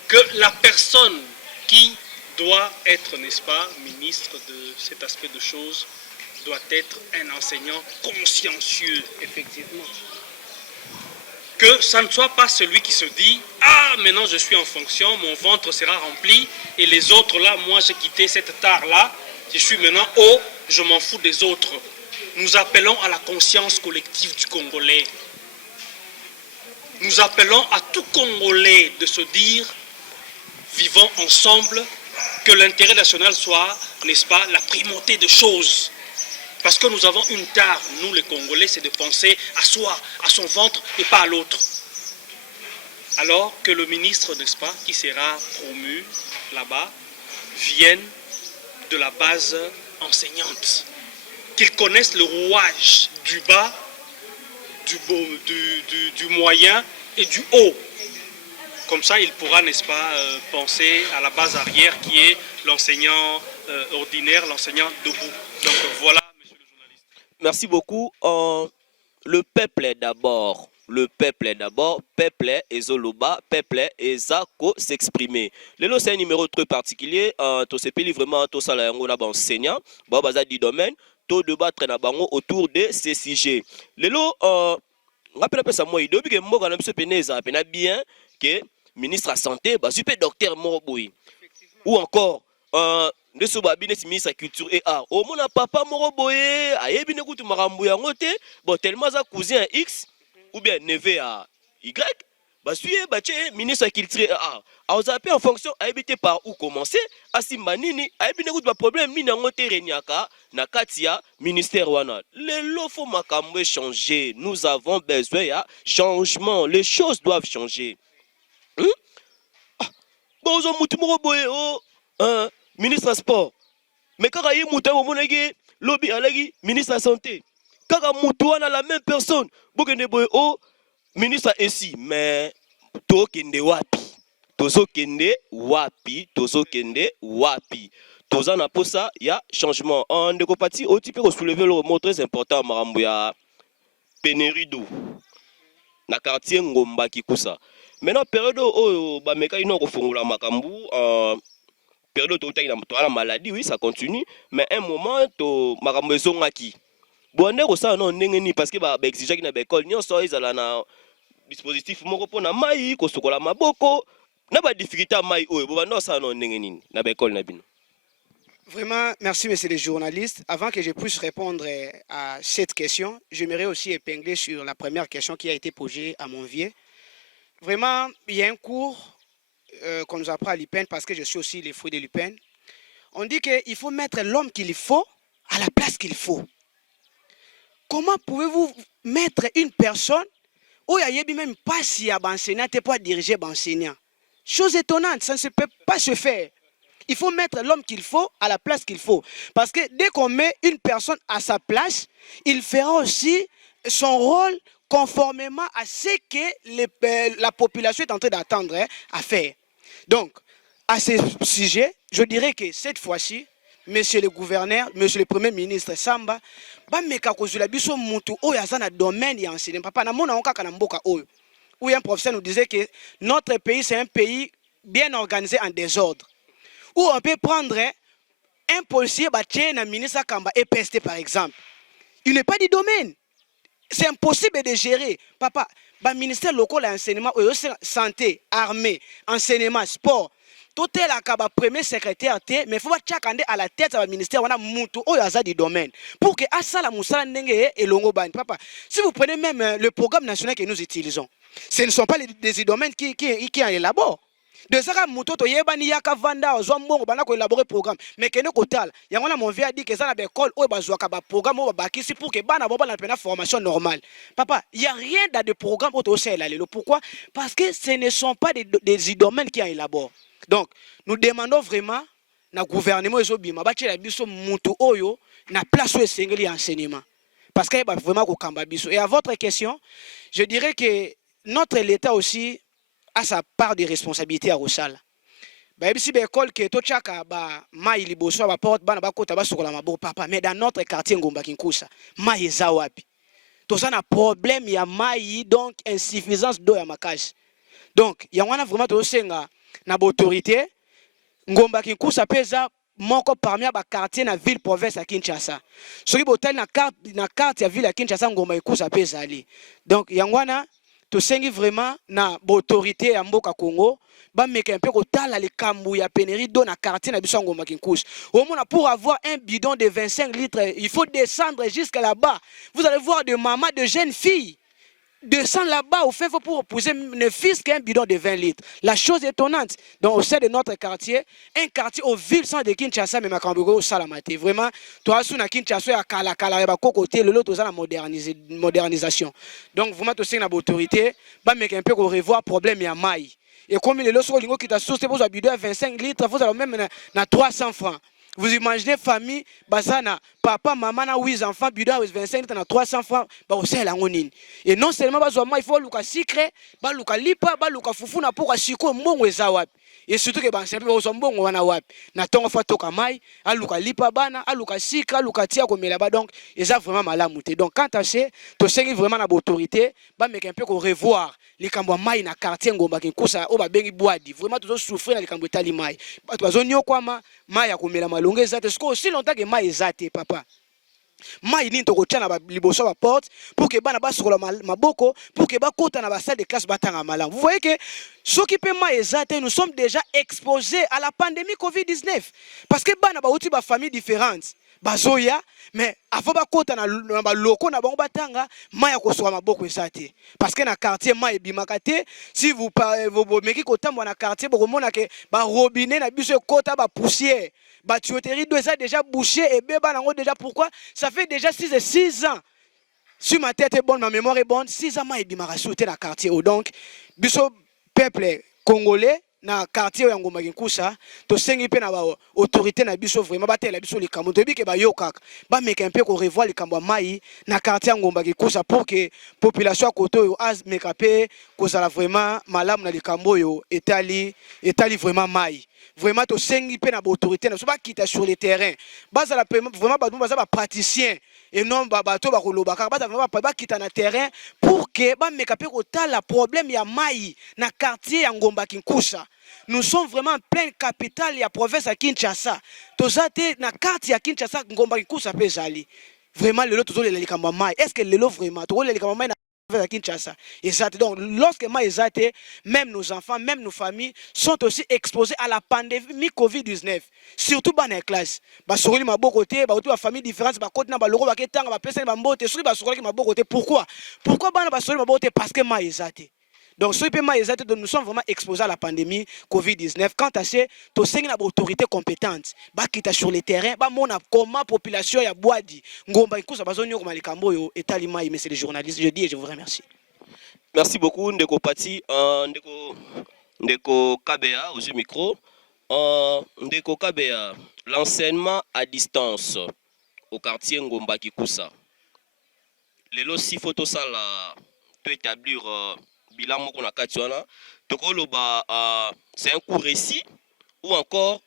que la personne qui doit être, n'est-ce pas, ministre de cet aspect de choses, doit être un enseignant consciencieux, effectivement. Que ça ne soit pas celui qui se dit « Ah, maintenant je suis en fonction, mon ventre sera rempli, et les autres là, moi j'ai quitté cette tare-là, je suis maintenant haut, je m'en fous des autres. » Nous appelons à la conscience collective du Congolais. Nous appelons à tout Congolais de se dire « Vivons ensemble », que l'intérêt national soit, n'est-ce pas, la primauté de choses. Parce que nous avons une tare, nous les Congolais, c'est de penser à soi, à son ventre et pas à l'autre. Alors que le ministre, n'est-ce pas, qui sera promu là-bas, vienne de la base enseignante. Qu'il connaisse le rouage du bas, du moyen et du haut. Comme ça, il pourra, n'est-ce pas, penser à la base arrière qui est l'enseignant ordinaire, l'enseignant debout. Donc voilà, monsieur le journaliste. Merci beaucoup. Le peuple d'abord. Le peuple d'abord. Peuple et Zoloba. Peuple et Zako s'exprimer. Le lot, c'est un numéro très particulier. Tout ce pays vraiment, tout ça, là, on a enseignant. Bon, baza du domaine. Tout débattre autour de ces sujets. Le lot, rappelez-moi ça, moi, il doit bien que ministre de la santé, super docteur Moroboui. Ou encore, ndeso babine si ministre culture et art au mona papa moko boye ayebi ne kutu makambo yango te bon tellement za cousin X ou bien neveu à Y basuye bache ministre culture et art a zappé en fonction ayebi par où commencer asimba nini ayebi ne kutu ba problème nini yango te reniaka na katia ministère wana lelo fo makambo changer nous avons besoin ya changement les choses doivent changer bozo mutu moko boye ministre sport mais quand il y a un lobby alagi ministre de la santé quand il y a la même personne bokende boye ministre ici mais to kende wapi tozo kende wapi toza na posa ya changement en décopati au type ko soulever le mot très important marambo ya pénurie d'eau na quartier Ngomba Kikusa maintenant période oyo ba meka ino ko fungula makambu période où tu as la maladie, oui, ça continue, mais un moment, tu as ngaki. Bon, on ça non nengeni parce que ba exige que na école ni so izala na dispositif moko pona mai ko sokola maboko na ba difficulté mai oyo bo non ça non nengeni na école na bino. Vraiment, merci monsieur le journaliste. Avant que je puisse répondre à cette question, j'aimerais aussi épingler sur la première question qui a été posée à mon vieux. Vraiment, il y a un cours qu'on nous apprend à l'UPEN, parce que je suis aussi les fruits de l'UPEN. On dit qu'il faut mettre l'homme qu'il faut à la place qu'il faut. Comment pouvez-vous mettre une personne où il n'y a même pas si à enseignant, tu pas diriger enseignant? Chose étonnante, ça ne peut pas se faire. Il faut mettre l'homme qu'il faut à la place qu'il faut. Parce que dès qu'on met une personne à sa place, il fera aussi son rôle conformément à ce que la population est en train d'attendre à faire. Donc, à ce sujet, je dirais que cette fois-ci, monsieur le gouverneur, monsieur le premier ministre Samba, bameka kozula biso mutu oyo aza na domaine ya enseignement. Papa, na mona onka kana mboka oyo. Où un professeur nous disait que notre pays, c'est un pays bien organisé en désordre. Où on peut prendre un policier, un ministre Kamba et pester par exemple. Il n'est pas du domaine. C'est impossible de gérer. Papa, le ministère local de l'enseignement, santé, armée, enseignement, sport, tout est là, le premier secrétaire, mais il faut chaque année à la tête du ministère, on a moutou, on a du domaine. Pour que Asala Moussala Nenge et Longoban. Papa, si vous prenez même le programme national que nous utilisons, ce ne sont pas des domaines qui en élaborent. De ça, Moutoto Yebani Yaka Vanda, Zombon, Banako élaborer programme. Mais que nous cotal, Yangona mon vieux a dit que ça n'a pas école, ou Bazoaka programme, ou Bakisi pour que Bana Boba n'a pas formation normale. Papa, il n'y a rien dans des programmes au CLL. Pourquoi? Parce que ce ne sont pas des domaines qui en élaborent. Donc, nous demandons vraiment, na gouvernement Ezobima, Bachela Biso Moutou Oyo, na place où est enseignement. Parce qu'il y a vraiment au Kambabiso. Et à votre question, je dirais que notre l'État aussi a sa part de responsabilité à Rosala. Si l'école qui est au Tchaka, ma il bosso ba porte bana ba kota ba sokola mabo papa, mais dans notre quartier Ngomba Kinkusa, ma eza wapi. Tout ça na problème ya mai donc insuffisance d'eau ya makage. Donc il y a vraiment to senga na autorité Ngomba Kinkusa pesa moko parmi ba quartier na ville province à Kinshasa. Soki botel na carte ya ville à Kinshasa Ngomba Kinkusa pesa ali. Donc yangwana to sengi vraiment na autorité ya mboka Congo ba meka un peu kotala le kambu ya pénurie d'eau na quartier na biso Ngomba Kinkusa. Au moins pour avoir un bidon de 25 litres, il faut descendre jusqu'à là-bas. Vous allez voir des mamans, de jeunes filles descendre là-bas au fait pour épouser ne fils qu'un bidon de 20 litres. La chose étonnante. Donc au sein de notre quartier, un quartier au ville centre de Kinshasa mais Makamboko au Salamate. Vraiment, toi sous na Kinshasa ya kala ba côté le l'autre la modernisation. Donc vraiment to c'est na autorité, ba mec un peu ko revoir problème ya mai. Et comme les lorsque lingo qui t'a sourcé pour un bidon à 25 litres, vous allez même na 300 francs. Vous imaginez famille, basana, papa, maman, na 8 enfants, bidon à 25 litres, na 300 francs, bah aussi la ngonine. Et non seulement il faut luka secret, bah luka lipa, bah luka fufu na pour asiko mbongo ezawap. Et surtout que c'est un peu au mbongo wana wap. Na tongo fa toka mai, a luka lipa bana, a luka sika, luka tia comme là-bas donc, ça vraiment malamouté. Donc quand tu sais, tu sais vraiment la autorité, bah mais un peu qu'on revoir les cambo mai na quartier Ngomba Kinkusa, o ba bengi boadi. Vraiment tu dois souffrir na les cambo tali mai. Bah tu vas zonyo kwa mai ya kumela malonge zate, c'est aussi longtemps que mai zate papa. mai nini tokotia na liboso ba porte pour que bana basokola maboko pour que bakota na ba salle de classe batanga malamu. Vous voyez que soki pe mai ezate, nous sommes déjà exposés à la pandémie Covid-19 parce que bana ba uti ba famille différentes bazoya mais avant bakota na ba loko na bango batanga mai ya kosoka maboko ezate parce que na quartier mai ebimaka te. Si vous meki kotambo na quartier bokomona ke ba robinet na biso ekota ba poussière. La tuyauterie doit être déjà bouchée et bébé déjà. Pourquoi? Ça fait déjà 6 ans. Si ma tête est bonne, ma mémoire est bonne, 6 ans, je suis dans le quartier. Donc, le peuple congolais, dans le quartier où on to sengi pe na ba autorité na biso vraiment batela biso les kambo to bi ke ba yokaka ba meka un peu ko revoir les kambo mai na quartier ngomba kikusa pour que population koto yo az meka pe ko sala vraiment malamu na likambo yo etali vraiment mai. Vraiment to sengi pe na ba autorité na so ba kita sur le terrain base la vraiment ba praticien et non bato ba kolobaka ba kita na terrain pour que ba meka pe ko tala problème ya mai na quartier ya ngomba kinkusa. Nous sommes vraiment en pleine capitale de la province à Kinshasa. Tozate na carte ya Kinshasa ngomba kinkusa pe zali. Vraiment le lot tozole le likamba mai. Est-ce que le lot vraiment tozole le likamba mai na province à Kinshasa? Exact. Donc lorsque mai ezate, même nos enfants, même nos familles sont aussi exposés à la pandémie Covid-19. Surtout dans les classes. Basokoli maboko te, ba otu ba famille différente, ba côté na ba loko ba ketanga ba pesa ba mbote, suri basokoli maboko te. Pourquoi? Pourquoi bana basokoli maboko te? Parce que mai ezate. Donc, nous sommes vraiment exposés à la pandémie Covid-19. Quant à ce, tu as une autorité compétente qui est sur le terrain, comment la population a boadi. Mais c'est les journalistes, je dis et je vous remercie. Merci beaucoup, Ndeko Pati, Ndeko Kabea, au micro. Ndeko Kabea, l'enseignement à distance au quartier Ngomba Kikusa. Les lots si photos ça là, peut établir. Bilan moko na kati wana tokoloba c'est un court récit ou encore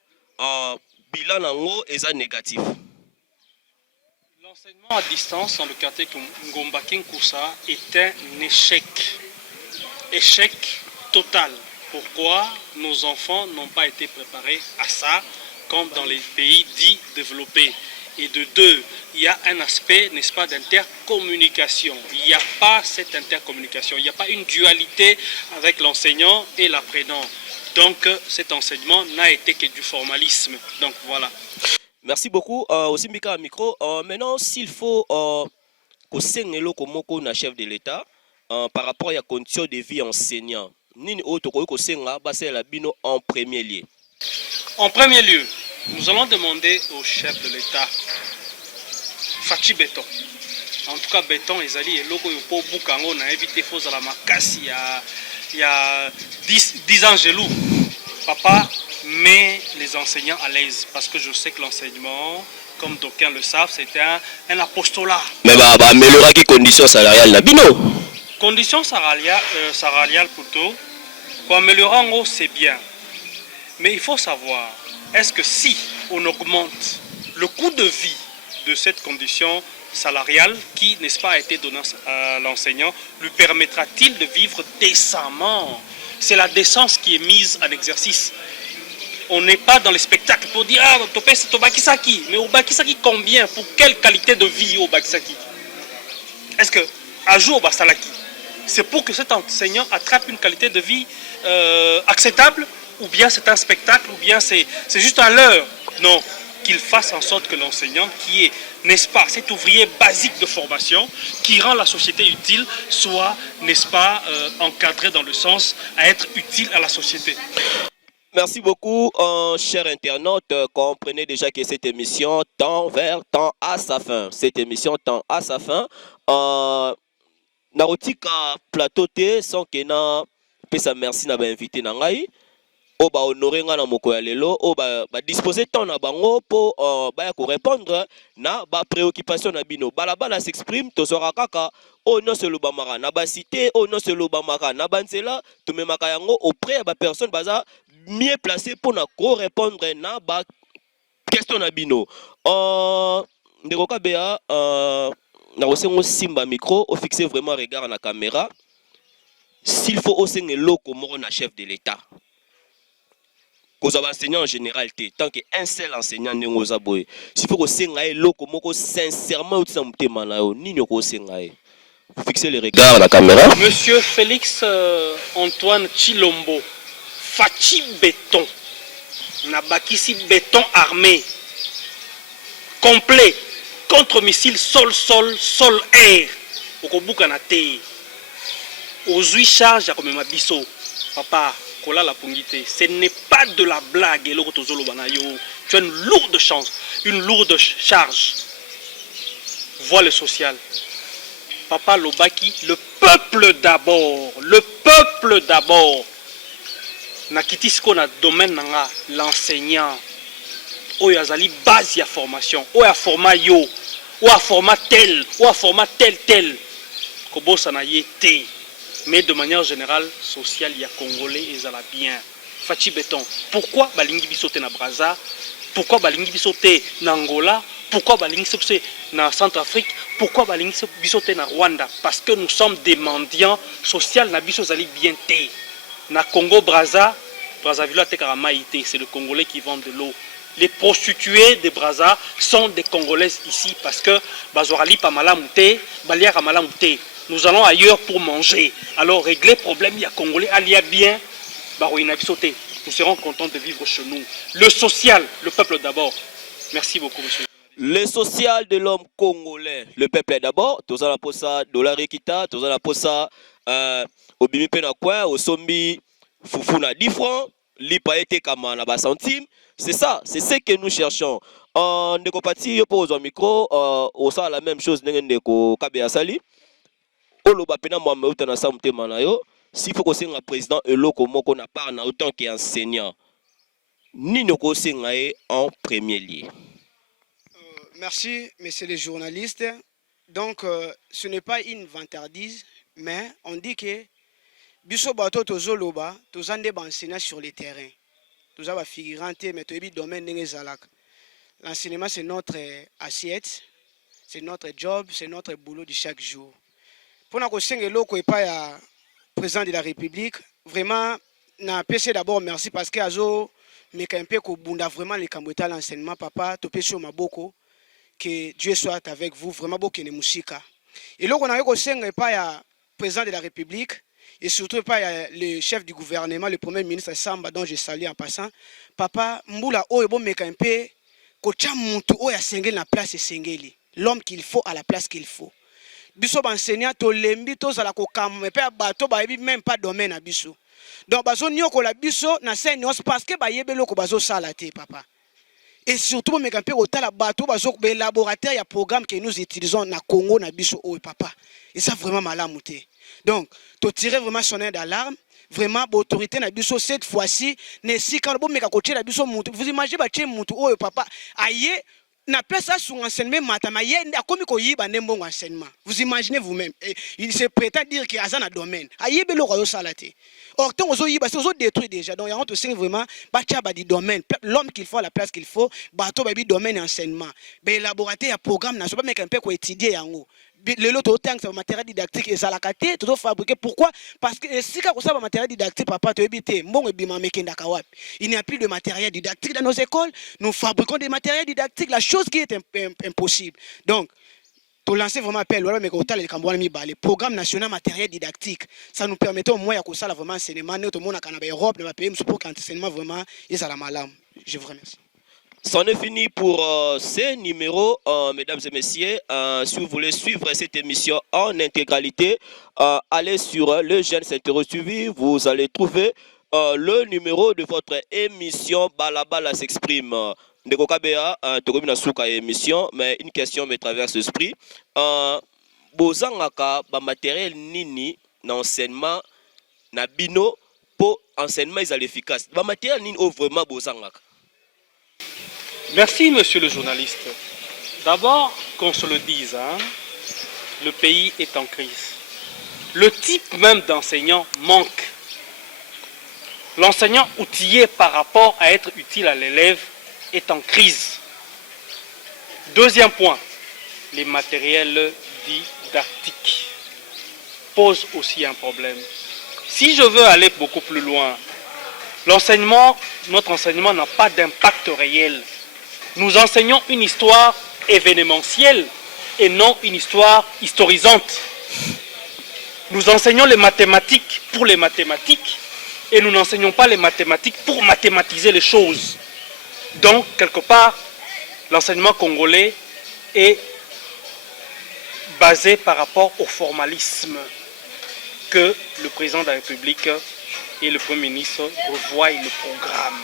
bilan nango eza négatif. L'enseignement à distance dans le quartier Ngomba Kinkusa est un échec. Échec total. Pourquoi nos enfants n'ont pas été préparés à ça comme dans les pays dits développés? Et de deux, il y a un aspect, n'est-ce pas, d'intercommunication. Il n'y a pas cette intercommunication. Il n'y a pas une dualité avec l'enseignant et l'apprenant. Donc, cet enseignement n'a été que du formalisme. Donc, voilà. Merci beaucoup. Aussi, Mika micro. Maintenant, s'il faut que Sengelo Komoko na chef de l'État par rapport à la condition de vie enseignant, nini autre que Senga basé la bino en premier lieu. En premier lieu, nous allons demander au chef de l'État, Fachi Béton. En tout cas, Béton, Ezali et Loko Yopo Bukango, on a évité Fos à la Makassi il y a 10 ans, Gelou. Papa met les enseignants à l'aise parce que je sais que l'enseignement, comme d'aucuns le savent, c'est un apostolat. Mais améliorer les conditions salariales, la bino. Conditions salariales plutôt, pour améliorer en haut, c'est bien. Mais il faut savoir, est-ce que si on augmente le coût de vie de cette condition salariale qui, n'est-ce pas, a été donnée à l'enseignant, lui permettra-t-il de vivre décemment? C'est la décence qui est mise en exercice. On n'est pas dans les spectacles pour dire ah, c'est au Bakisaki. Mais au Bakisaki, combien? Pour quelle qualité de vie au Bakisaki? Est-ce que, à jour au Basalaki, c'est pour que cet enseignant attrape une qualité de vie acceptable? Ou bien c'est un spectacle, ou bien c'est juste un leurre? Non, qu'il fasse en sorte que l'enseignant, qui est, n'est-ce pas, cet ouvrier basique de formation, qui rend la société utile, soit, n'est-ce pas, encadré dans le sens à être utile à la société. Merci beaucoup, chers internautes. Comprenez déjà que cette émission tend à sa fin. Cette émission tend à sa fin. Narotika plateau T, sans que na pesa merci na ba invité na ngai. O ba honorer nga na moko ya lelo, o ba disposer temps na bango pour ba ya ko répondre na ba préoccupation na bino. Balabala s'exprime to sora kaka o non se lobamara na ba cité, o non se lobamara na banzela, to memaka yango auprès ya ba personne baza mieux placé pour na ko répondre na ba question na bino. Ndeko Kabea na osengo simba micro, o fixer vraiment regard na caméra. S'il faut osengo loko moko na chef de l'État. Cause enseignant en général, tant qu'un seul enseignant n'est pas boy. S'il faut que c'est loko moko sincèrement tu samte manao ni nyoko sengaye. Fixer les regards à la caméra. Monsieur Félix Antoine Chilombo, Fachi Béton, Nabakisi Béton armé, complet, contre-missile sol-sol, sol-air, Okobuka na te, Ozui charge à comme biso, papa, Kola la pungite, ce n'est pas de la blague, tu as une lourde chance, une lourde charge. Vois le social. Papa Lobaki, le peuple d'abord, le peuple d'abord. Nakitisko na domaine nanga l'enseignant. Oyo azali base ya formation, oyo a format yo, oyo a format tel, oyo a format tel. Kobosa na yete. Mais de manière générale, sociale, il y a Congolais et ça bien. Fachi Béton. Pourquoi balingi bisote na Brazza? Pourquoi balingi bisote na Angola? Pourquoi balingi bisote na Centrafrique? Pourquoi balingi bisote na Rwanda? Parce que nous sommes des mendiants sociaux na biso zali bien té. Na Congo Brazza, Brazzaville te karamaïté, c'est le Congolais qui vend de l'eau. Les prostituées de Brazza sont des Congolaises ici parce que bazorali pa malamouté, baliaka malamouté. Nous allons ailleurs pour manger. Alors régler problème, il y a Congolais, il y a bien, nous serons contents de vivre chez nous. Le social, le peuple d'abord. Merci beaucoup, monsieur. Le social de l'homme congolais, le peuple d'abord. Tous la posa dollar kita, tous la posa obimi pena quoi, au sombi fufuna 10 francs, lipa été comme na bas centime. C'est ça, c'est ce que nous cherchons. En décopati pose au micro, au ça la même chose ndeko kabe asali. Oloba pena mwame utana samte manayo. S'il faut que c'est un président eloko moko na part na autant qu'enseignant. Ni noko sengaye en premier lieu. Merci, messieurs les journalistes. Donc, ce n'est pas une vantardise, mais on dit que biso bato tozoloba, tozande ba enseignant sur le terrain. Toza ba figurante, mais toyebi domaine ndenge zalaka. L'enseignement c'est notre assiette, c'est notre job, c'est notre boulot de chaque jour. Pour nous senga ko epa ya président de la République, vraiment na PC d'abord merci parce que azo mekampe ko bunda vraiment les kambota l'enseignement papa to pesi maboko. Que Dieu soit avec vous, vraiment beaucoup de musique. Et là, on a eu le président de la République et surtout pas le chef du gouvernement, le premier ministre Samba, dont je salue en passant. Papa, Mboula, oh, bon, mais quand même, kocha muntu oh ya sengeli na place sengeli. L'homme qu'il faut à la place qu'il faut. Biso enseignant to lembi to zala ko kam mais pas bato ba même pas domaine à biso. Donc bazo nyoko la biso na seniors parce que ba yebelo ko bazo salate papa. Et surtout, mais quand on a bateau, le laboratoire, il y a un programme que nous utilisons na Congo, na biso, oh papa. Et ça vraiment malamouté. Donc, tu tires vraiment son aide d'alarme. Vraiment, l'autorité na biso cette fois-ci, ne si quand on met à côté la biso, vous imaginez, oh papa, aïe, na place ça sur enseignement matamaye, a comme qu'on y a un bon enseignement. Vous imaginez vous-même. Il se prétend dire qu'il y a un domaine. Aïe, belo royo salate. Or, tant aux autres détruit déjà. Donc, il y a un autre vraiment, batia ba di domaine. L'homme qu'il faut à la place qu'il faut, bateau baby domaine enseignement. Ben laboratoire, programme, n'a pas mettre un peu quoi étudier en haut. Le lot autant que matériel didactique et ça la qualité tout fabriqué. Pourquoi? Parce que si quand on sait matériel didactique papa tu éviter bon et bima mekenda kawap. Il n'y a plus de matériel didactique dans nos écoles. Nous fabriquons des matériels didactiques, la chose qui est impossible. Donc pour lancer vraiment appel mais quand les Cambouans mi ba les programmes nationaux matériel didactique, ça nous permettait au moins à ça vraiment enseignement tout le monde à Canada Europe ne va payer pour qu'enseignement vraiment ils à la malam. Je vous remercie. C'en est fini pour ces numéros, mesdames et messieurs. Si vous voulez suivre cette émission en intégralité, allez sur le Jeune S'Interroge TV. Vous allez trouver le numéro de votre émission Balabala s'exprime. Ndeko Kabea, Togomi na suka émission, mais une question me traverse l'esprit. Bozangaka ba matériel nini na enseignement na bino pour enseignement ils efficace. Ba matériel nini vraiment bozangaka. Merci, monsieur le journaliste. D'abord, qu'on se le dise, hein, le pays est en crise. Le type même d'enseignant manque. L'enseignant outillé par rapport à être utile à l'élève est en crise. Deuxième point, les matériels didactiques posent aussi un problème. Si je veux aller beaucoup plus loin, L'enseignement, notre enseignement n'a pas d'impact réel. Nous enseignons une histoire événementielle et non une histoire historisante. Nous enseignons les mathématiques pour les mathématiques et nous n'enseignons pas les mathématiques pour mathématiser les choses. Donc, quelque part, l'enseignement congolais est basé par rapport au formalisme que le président de la République et le Premier ministre revoient le programme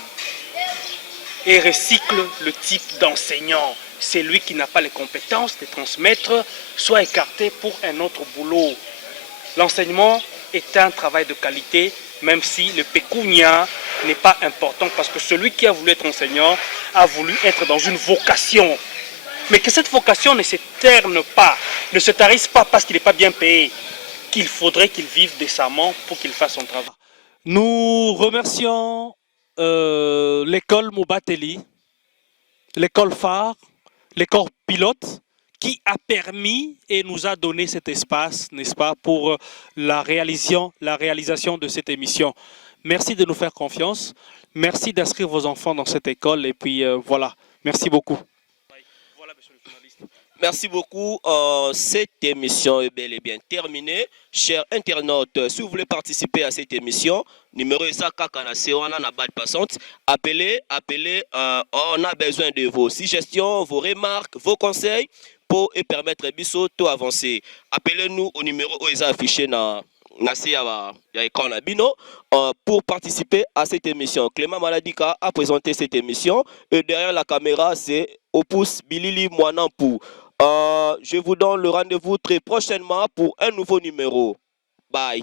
et recyclent le type d'enseignant. C'est lui qui n'a pas les compétences de transmettre, soit écarté pour un autre boulot. L'enseignement est un travail de qualité, même si le pécunia n'est pas important, parce que celui qui a voulu être enseignant a voulu être dans une vocation. Mais que cette vocation ne s'éterne pas, ne se tarisse pas parce qu'il n'est pas bien payé, qu'il faudrait qu'il vive décemment pour qu'il fasse son travail. Nous remercions l'école Moubateli, l'école phare, l'école pilote, qui a permis et nous a donné cet espace, n'est-ce pas, pour la réalisation de cette émission. Merci de nous faire confiance. Merci d'inscrire vos enfants dans cette école. Et puis voilà, merci beaucoup. Voilà, monsieur le journaliste. Merci beaucoup. Cette émission est bel et bien terminée. Chers internautes, si vous voulez participer à cette émission, numéro appelez, on a besoin de vos suggestions, vos remarques, vos conseils pour permettre Bisso tout avancer. Appelez-nous au numéro qui est affiché dans l'écran pour participer à cette émission. Clément Maladika a présenté cette émission et derrière la caméra, c'est Opus Bilili Mwanampu. Je vous donne le rendez-vous très prochainement pour un nouveau numéro. Bye.